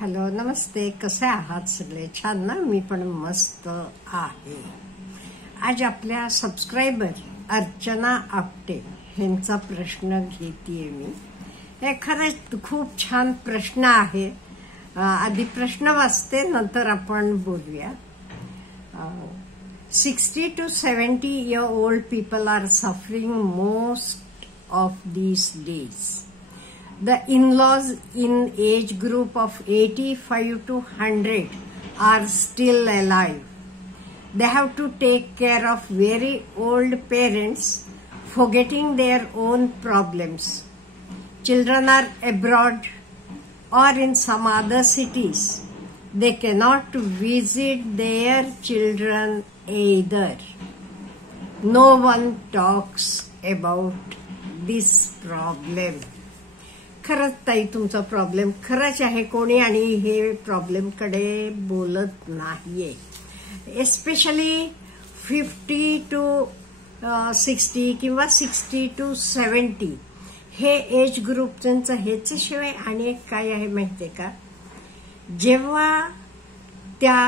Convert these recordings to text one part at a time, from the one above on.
Hello नमस्ते, कसे आहात सगळे? छान ना? मी पण मस्त आहे. आज आपल्या सबस्क्रायबर अर्चना आपटे यांचा प्रश्न घेतेय मी. हे खरंच खूप छान प्रश्न आहे. आधी प्रश्न वाचते, नंतर आपण बोलूया. 60 to 70-year-old people are suffering most of these days. The in-laws in age group of 85 to 100 are still alive. They have to take care of very old parents, forgetting their own problems. Children are abroad or in some other cities. They cannot visit their children either. No one talks about this problem. खरंच ताई, तुमचा problem खरंच आहे. कोणी आणि हे problem कडे बोलत नाहीये. एस्पेशली 50 to 60 किंवा 60 to 70 हे एज ग्रुप त्यांचं. ह्याच्याशिवाय आणि एक काय आहे माहितीये का? जेव्हा त्या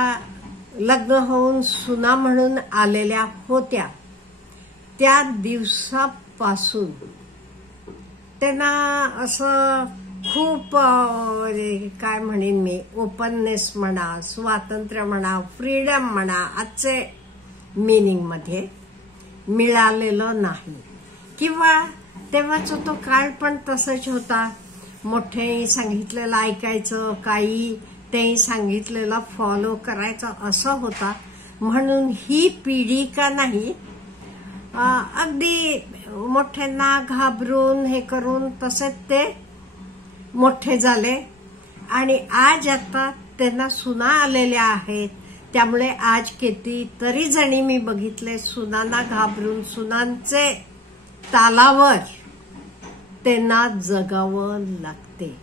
लग्न होऊन सुना म्हणून आलेल्या होत्या त्या दिवसापासून त्यांना असं खूप काय म्हणेन मी, ओपननेस म्हणा, स्वातंत्र्य म्हणा, फ्रीडम म्हणा, आजचे मीनिंग मध्ये मिळालेलं नाही. किंवा तेव्हाचा तो काळ पण तसंच होता. मोठेही सांगितलेलं ऐकायचं, काही तेही सांगितलेलं फॉलो करायचं, असं होता. म्हणून ही पिढी का नाही अगदी मोठ्यांना घाबरून हे करून तसे ते मोठे झाले. आणि आज आता त्यांना सुना आलेल्या आहेत. त्यामुळे आज कितीतरी जणी मी बघितले सुनांना घाबरून, सुनांचे तालावर त्यांना जगावं लागते.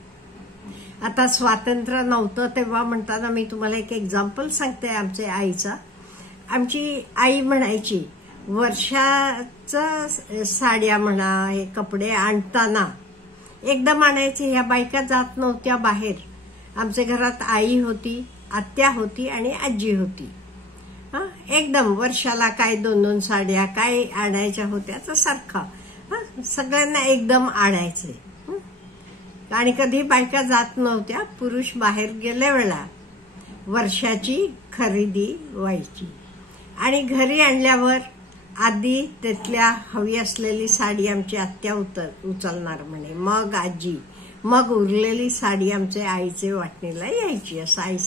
आता स्वातंत्र्य नव्हतं तेव्हा म्हणताना मी तुम्हाला एक एक्झाम्पल सांगते आमच्या आईचा. आमची आई म्हणायची, वर्षाचं साड्या म्हणा, हे कपडे आणताना एकदम आणायचे. ह्या बायका जात नव्हत्या बाहेर. आमच्या घरात आई होती, आत्या होती आणि आजी होती. एकदम वर्षाला काय 2-2 साड्या काय आणायच्या होत्या तर सारखा सगळ्यांना एकदम आणायचे. आणि कधी बायका जात नव्हत्या. पुरुष बाहेर गेल्या वेळा वर्षाची खरेदी व्हायची. आणि घरी आणल्यावर आधी त्यातल्या हवी असलेली साडी आमची आत्या उचलणार म्हणे, मग आजी, मग उरलेली साडी आमच्या आईचे वाटणीला यायची. असं आई.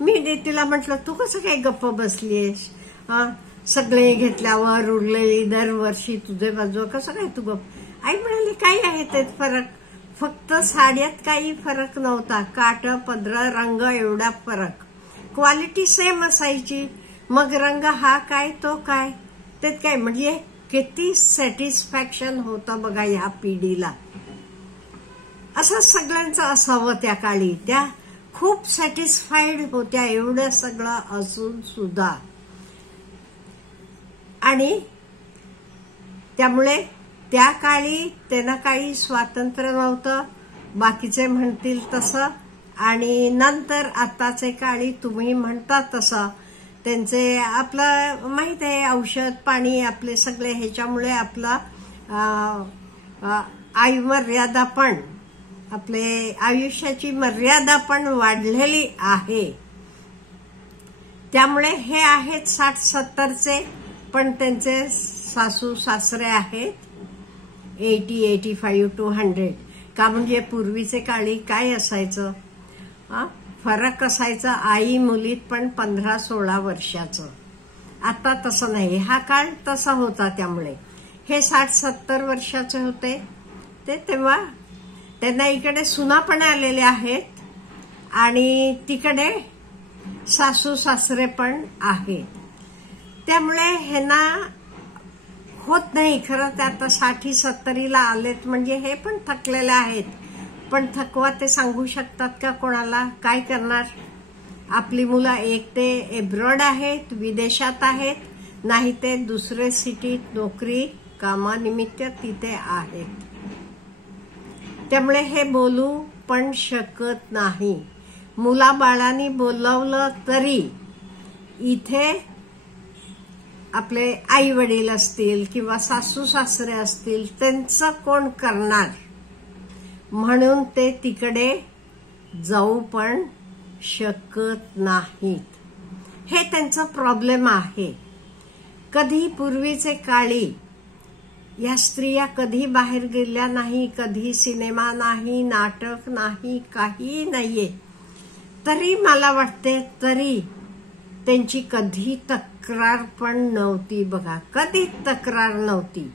मी तिला म्हटलं, तू कसं काय गप्प बसलीयस? सगळे घेतल्यावर उरलेली दरवर्षी तुझे बाजू कसं काय तू गप्प? आई म्हणाली, काय आहे ते फरक? फक्त साड्यात काही फरक नव्हता. काठ, पदर, रंग एवढा फरक. क्वालिटी सेम असायची. मग रंग हा काय तो काय, त्यात काय. म्हणजे किती सॅटिस्फॅक्शन होतं बघा ह्या पिढीला. असं सगळ्यांचं असावं त्या काळी. त्या खूप सॅटिस्फाईड होत्या एवढं सगळं असून सुद्धा. आणि त्यामुळे त्या काळी त्यांना काही स्वातंत्र्य नव्हतं, बाकीचे म्हणतील तसं. आणि नंतर आताचे काळी तुम्ही म्हणता तसं त्यांचे आपलं माहित आहे, औषध पाणी आपले सगळे ह्याच्यामुळे आपला आयुर्मर्यादा पण, आपले आयुष्याची मर्यादा पण वाढलेली आहे. त्यामुळे हे आहेत 60-70चे, पण त्यांचे सासू सासरे आहेत 80-85 to 100. का म्हणजे पूर्वीचे काळी काय असायचं, फरक असायचा आई मुलीत पण 15-16 वर्षाचं. आता तसं नाही. हा काळ तसा होता. त्यामुळे हे 60-70 वर्षाचे होते ते तेव्हा. त्यांना इकडे सुना पण आलेल्या आहेत आणि तिकडे सासू सासरे पण आहेत. त्यामुळे ह्यांना होत नाही. खरं तर आता 60-70ला आलेत म्हणजे हे पण थकलेले आहेत. पण थकवा ते सांगू शकतात का कोणाला? काय करणार? आपली मुलं एक ते एब्रॉड आहेत, विदेशात आहेत, नाही ते दुसरे सिटीत नोकरी कामानिमित्त तिथे आहेत. त्यामुळे हे बोलू पण शकत नाही. मुलाबाळांनी बोलवलं तरी इथे आपले आई वडील असतील किंवा सासू सासरे असतील त्यांचं कोण करणार, म्हणून ते तिकडे जाऊ पण शकत नाहीत. हे त्यांचा प्रॉब्लेम आहे. कधी पूर्वीचे काळी या स्त्रिया कधी बाहेर गेल्या नाही, कधी सिनेमा नाही, नाटक नाही, काही नाहीये. तरी मला वाटते तरी त्यांची कधी तक्रार पण नव्हती. बघा, कधी तक्रार नव्हती.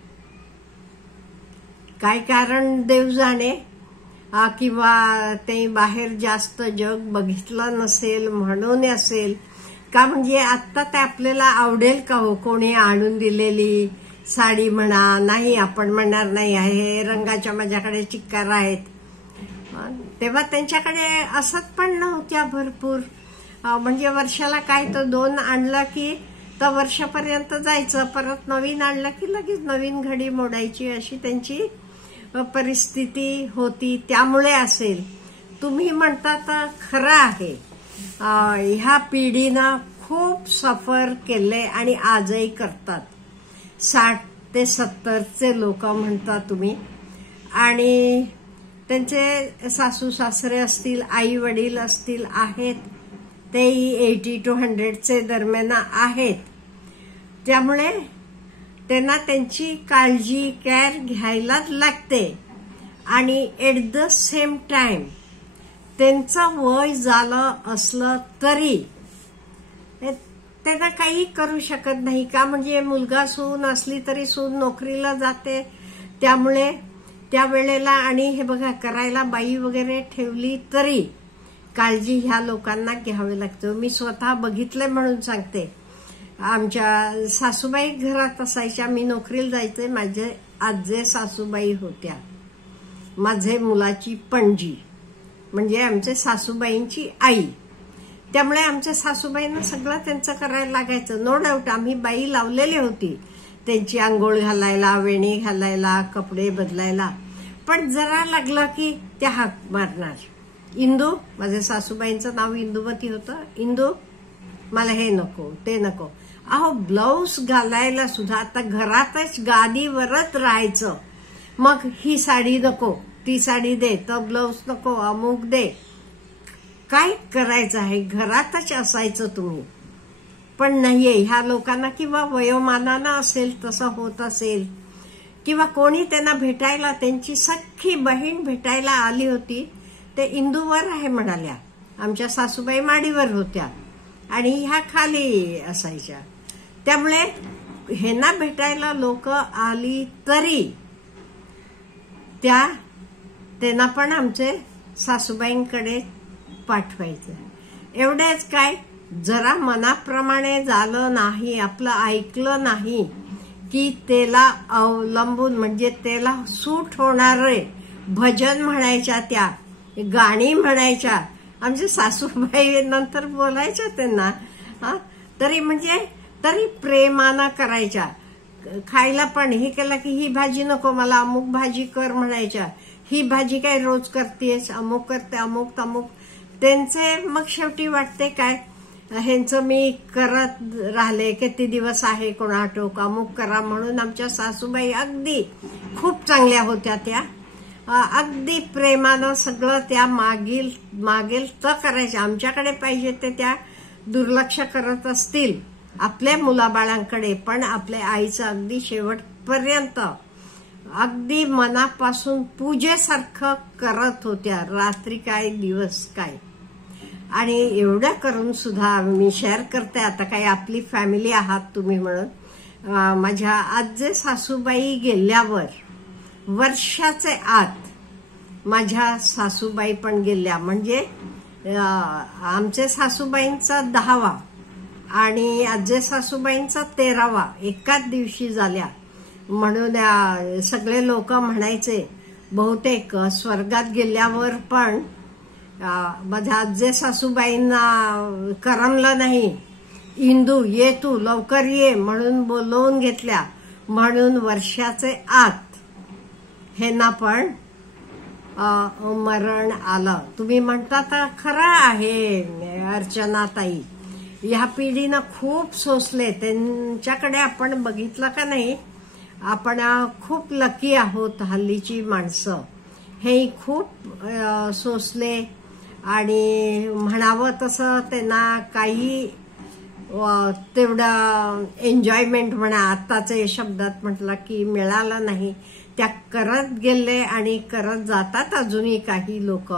काय कारण देव जाणे, किंवा ते बाहेर जास्त जग बघितलं नसेल म्हणून असेल का, म्हणजे आता ते आपल्याला आवडेल का हो कोणी आणून दिलेली साडी म्हणा. नाही, आपण म्हणणार नाही हे रंगाच्या माझ्याकडे चिक्कार आहेत. तेव्हा त्यांच्याकडे असत पण नव्हत्या भरपूर. म्हणजे वर्षाला काय तो 2 आणलं की तर वर्षापर्यंत जायचं, परत नवीन आणलं की लगेच नवीन घडी मोडायची, अशी त्यांची परिस्थिती होती. त्यामुळे असेल. तुम्ही म्हणता तर खरं आहे. ह्या पिढीनं खूप सफर केले आणि आजही करतात. 60 ते 70चे लोक म्हणता तुम्ही, आणि त्यांचे सासू सासरे असतील, आई वडील असतील, आहेत तेही 80 to 100चे दरम्यान आहेत. त्यामुळे त्यांना त्यांची काळजी केअर घ्यायलाच लागते. आणि एट द सेम टाइम त्यांचं वय झालं असलं तरी त्यांना काही करू शकत नाही का, म्हणजे मुलगा सून असली तरी सून नोकरीला जाते. त्यामुळे त्या वेळेला आणि हे बघा करायला बाई वगैरे ठेवली तरी काळजी ह्या लोकांना घ्यावी लागते. मी स्वतः बघितलंय म्हणून सांगते. आमच्या सासूबाई घरात असायच्या, मी नोकरीला जायचे, माझे आजे सासूबाई होत्या, माझे मुलाची पणजी म्हणजे आमच्या सासूबाईंची आई. त्यामुळे आमच्या सासूबाईंना सगळं त्यांचं करायला लागायचं. नो डाऊट आम्ही बाई लावलेली होती त्यांची आंघोळ घालायला, वेणी घालायला, कपडे बदलायला. पण जरा लागलं की त्या हाक मारणार. इंदू, माझ्या सासूबाईंचं नाव इंदुमती होतं, इंदू मला हे नको ते नको. अहो ब्लाऊज घालायला सुद्धा आता घरातच गादीवरच राहायचं. मग ही साडी नको, ती साडी दे, तो ब्लाऊज नको, अमुक दे. काय करायचं आहे, घरातच असायचं तुम्ही. पण नाहीये ह्या लोकांना, किंवा वयोमानानं असेल तसं होत असेल, किंवा कोणी त्यांना भेटायला, त्यांची सख्खी बहीण भेटायला आली होती, ते इंदूवर आहे म्हणाल्या. आमच्या सासूबाई माडीवर होत्या आणि ह्या खाली असायच्या. त्यामुळे ह्यांना भेटायला लोक आली तरी त्यांना पण आमचे सासूबाईंकडे पाठवायचं. एवढेच काय, जरा मनाप्रमाणे झालं नाही, आपलं ऐकलं नाही की त्याला अवलंबून, म्हणजे त्याला सूट होणारे भजन म्हणायच्या, त्या गाणी म्हणायच्या. आमच्या सासूबाई नंतर बोलायच्या त्यांना, तरी म्हणजे तरी प्रेमानं करायच्या. खायला पण हे केलं की ही भाजी नको मला, अमुक भाजी कर म्हणायच्या. ही भाजी काय रोज करतेस, अमुक करते, अमुक तमुक. त्यांचे मग शेवटी वाटते काय, ह्यांचं मी करत राहिले, किती दिवस आहे कोणा ठाऊक, अमुक करा म्हणून. आमच्या सासूबाई अगदी खूप चांगल्या होत्या. त्या अगदी प्रेमानं सगळं त्या मागेल तर करायच्या. आमच्याकडे पाहिजे ते त्या दुर्लक्ष करत असतील आपल्या मुलाबाळांकडे, पण आपल्या आईचं अगदी शेवटपर्यंत अगदी मनापासून पूजेसारखं करत होत्या, रात्री काय दिवस काय. आणि एवढं करून सुद्धा मी शेअर करते, आता काही आपली फॅमिली आहात तुम्ही म्हणून. माझ्या आजी सासूबाई गेल्यावर वर्षाचे आत माझ्या सासूबाई पण गेल्या. म्हणजे आमचे सासूबाईंचा 10वा आणि आजी सासूबाईंचा 13वा एकाच दिवशी झाल्या. म्हणून सगळे लोक म्हणायचे बहुतेक स्वर्गात गेल्यावर पण माझ्या आजी सासूबाईंना करमलं नाही, इंदू ये तू लवकर ये म्हणून बोलवून घेतल्या. म्हणून वर्षाचे आत ह्यांना पण मरण आलं. तुम्ही म्हणता तर खरं आहे अर्चनाताई, ह्या पिढीनं खूप सोसले. त्यांच्याकडे आपण बघितलं का नाही? आपण खूप लकी आहोत हल्लीची माणसं. हे खूप सोसले आणि म्हणावं तसं त्यांना काही तेवढं एन्जॉयमेंट म्हणा आत्ताचे शब्दात म्हटलं की मिळालं नाही. त्या करत गेले आणि करत जातात अजूनही काही लोक,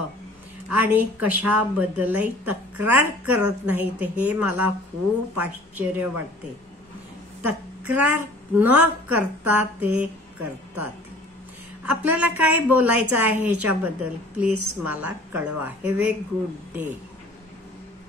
आणि कशाबद्दलही तक्रार करत नाहीत. हे मला खूप आश्चर्य वाटते. तक्रार न करता ते करतात. आपल्याला काय बोलायचं आहे ह्याच्याबद्दल प्लीज मला कळवा. Have a good day.